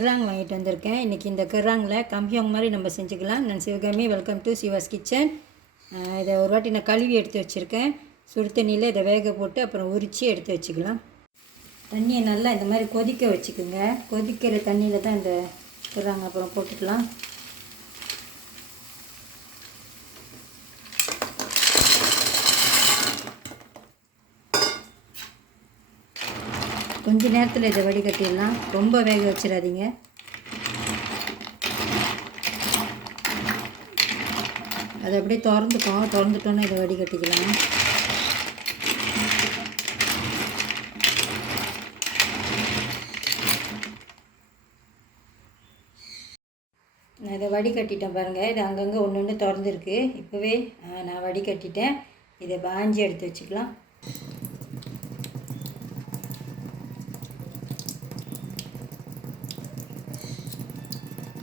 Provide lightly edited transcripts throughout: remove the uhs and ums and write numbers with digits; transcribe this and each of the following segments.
கிராங் வாங்கிட்டு வந்திருக்கேன். இன்றைக்கி இந்த கிராங்கில் கம்பியோங் மாதிரி நம்ம செஞ்சுக்கலாம். நான் Sivakami, welcome to Siva's kitchen. இதை ஒரு வாட்டி நான் கழுவி எடுத்து வச்சுருக்கேன். சுடு தண்ணியில் இதை வேக போட்டு அப்புறம் உரித்து எடுத்து வச்சுக்கலாம். தண்ணியை நல்லா இந்த மாதிரி கொதிக்க வச்சுக்குங்க. கொதிக்கிற தண்ணியில் தான் இந்த கிராங் அப்புறம் போட்டுக்கலாம். கொஞ்ச நேரத்தில் இதை வடிகட்டிடலாம். ரொம்ப வேக வச்சிடாதீங்க. அதை அப்படியே திறந்துட்டோன்னா இதை வடிகட்டிக்கலாம். நான் இதை வடிகட்டிட்டேன் பாருங்கள். இது அங்கங்கே ஒன்று ஒன்று திறந்துருக்கு. இப்போவே நான் வடிகட்டிட்டேன். இதை பாஞ்சி எடுத்து வச்சுக்கலாம்.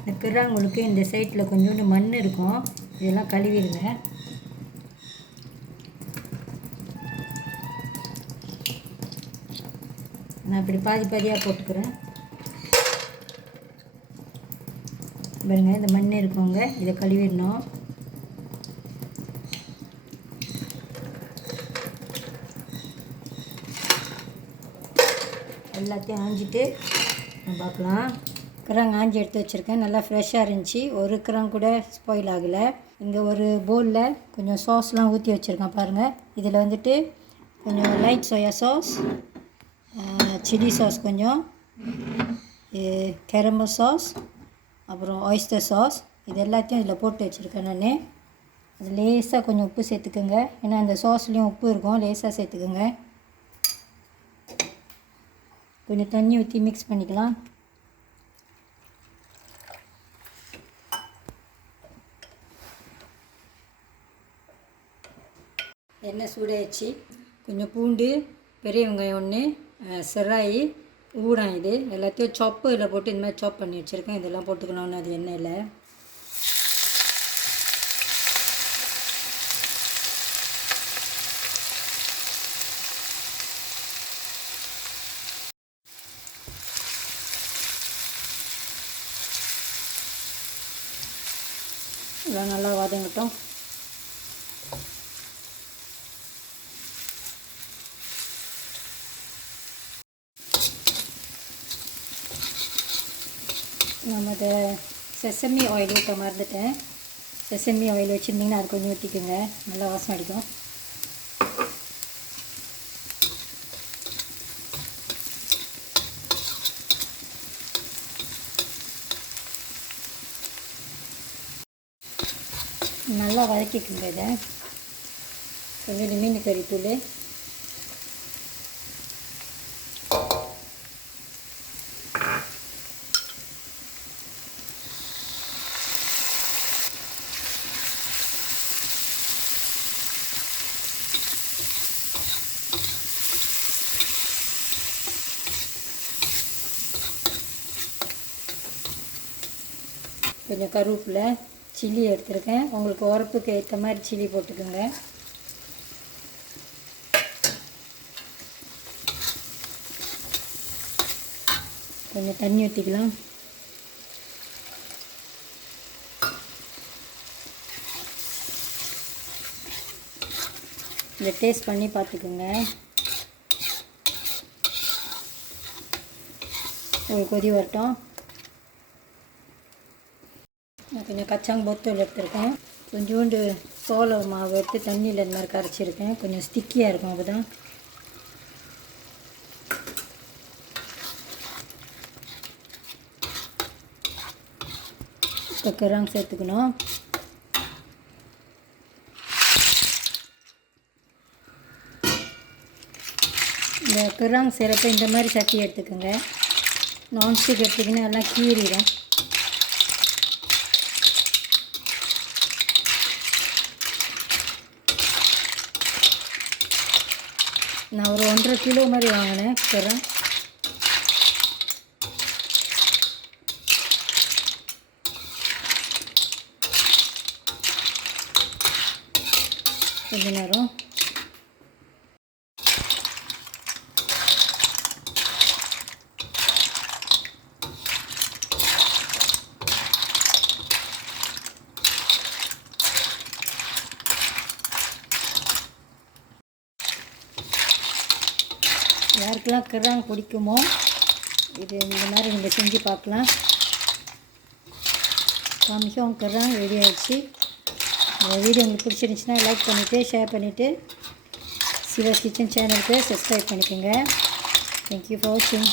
இந்த கிராங்களுக்கு இந்த சைட்டில் கொஞ்சோண்டு மண் இருக்கும். இதெல்லாம் கழுவிடுங்க. நான் இப்படி பாதியாக போட்டுக்கிறேன். பாருங்க, இந்த மண் இருக்குங்க. இதை கழுவிடணும். எல்லாத்தையும் ஆஞ்சிட்டு பார்க்கலாம். கிராங் ஆஞ்சி எடுத்து வச்சுருக்கேன். நல்லா ஃப்ரெஷ்ஷாக இருந்துச்சு. ஒரு கிராங் கூட ஸ்பாயில் ஆகலை. இங்கே ஒரு பவுலில் கொஞ்சம் சாஸ்லாம் ஊற்றி வச்சுருக்கேன் பாருங்கள். இதில் வந்துட்டு கொஞ்சம் light soya sauce, chilli sauce, கொஞ்சம் கேரமல் சாஸ், அப்புறம் ஆயிஸ்டர் சாஸ், இது எல்லாத்தையும் இதில் போட்டு வச்சுருக்கேன் நான். அது லேசாக கொஞ்சம் உப்பு சேர்த்துக்குங்க. ஏன்னா அந்த சாஸ்லேயும் உப்பு இருக்கும். லேசாக சேர்த்துக்குங்க. கொஞ்சம் தண்ணி ஊற்றி மிக்ஸ் பண்ணிக்கலாம். எண்ணெய் சூடாகிடுச்சு. கொஞ்சம் பூண்டு, பெரிய வெங்காயம் ஒன்று, செராய், ஊடம், இது எல்லாத்தையும் இதில் போட்டு இந்த மாதிரி சாப் பண்ணி வச்சுருக்கேன். இதெல்லாம் போட்டுக்கணும்னு அது எண்ணெயில். இதெல்லாம் நல்லா வதங்கட்டும். நம்ம அதை செசமி ஆயில் ஊற்ற மறந்துட்டேன். செசமி ஆயில் வச்சுருந்திங்கன்னா அது கொஞ்சம் ஊற்றிக்குங்க. நல்லா வாசம் அடிக்கும். நல்லா வதக்கிக்குங்க. இதை கொஞ்சம் மீன் கறி தூள், கொஞ்சம் கருவேப்பிலை, சில்லி எடுத்துருக்கேன். உங்களுக்கு உரப்புக்கு ஏற்ற மாதிரி சில்லி போட்டுக்கோங்க. கொஞ்சம் தண்ணி ஊற்றிக்கலாம். இதை டேஸ்ட் பண்ணி பார்த்துக்குங்க. ஒரு கொதி வரட்டும். நான் கொஞ்சம் கச்சாங்க போத்தூள் எடுத்துருக்கேன். கொஞ்சோண்டு சோள மாவு எடுத்து தண்ணியில் இந்த மாதிரி கரைச்சிருக்கேன். கொஞ்சம் ஸ்டிக்கியாக இருக்கும். அப்போ தான் இப்போ கிராங் சேர்த்துக்கணும். இந்த கிராங் செய்கிறப்ப இந்த மாதிரி சட்டி எடுத்துக்கோங்க. நான்ஸ்டிக் எடுத்துக்கின்னு எல்லாம் கீறிடும். நான் ஒரு 1.5 கிலோ மாதிரி வாங்கினேன் கிராங். கொஞ்ச நேரம் யாருக்கெல்லாம் கிராங் பிடிக்குமோ இது இந்த மாதிரி நீங்கள் செஞ்சு பார்க்கலாம். கம்ஹியோங் கிராங் ரெடி ஆகிடுச்சு. இந்த வீடியோ உங்களுக்கு பிடிச்சிருந்துச்சுன்னா லைக் பண்ணிவிட்டு ஷேர் பண்ணிவிட்டு சிவாஸ் கிச்சன் சேனலுக்கு சப்ஸ்கிரைப் பண்ணிக்கோங்க. தேங்க்யூ ஃபார் வாட்சிங்.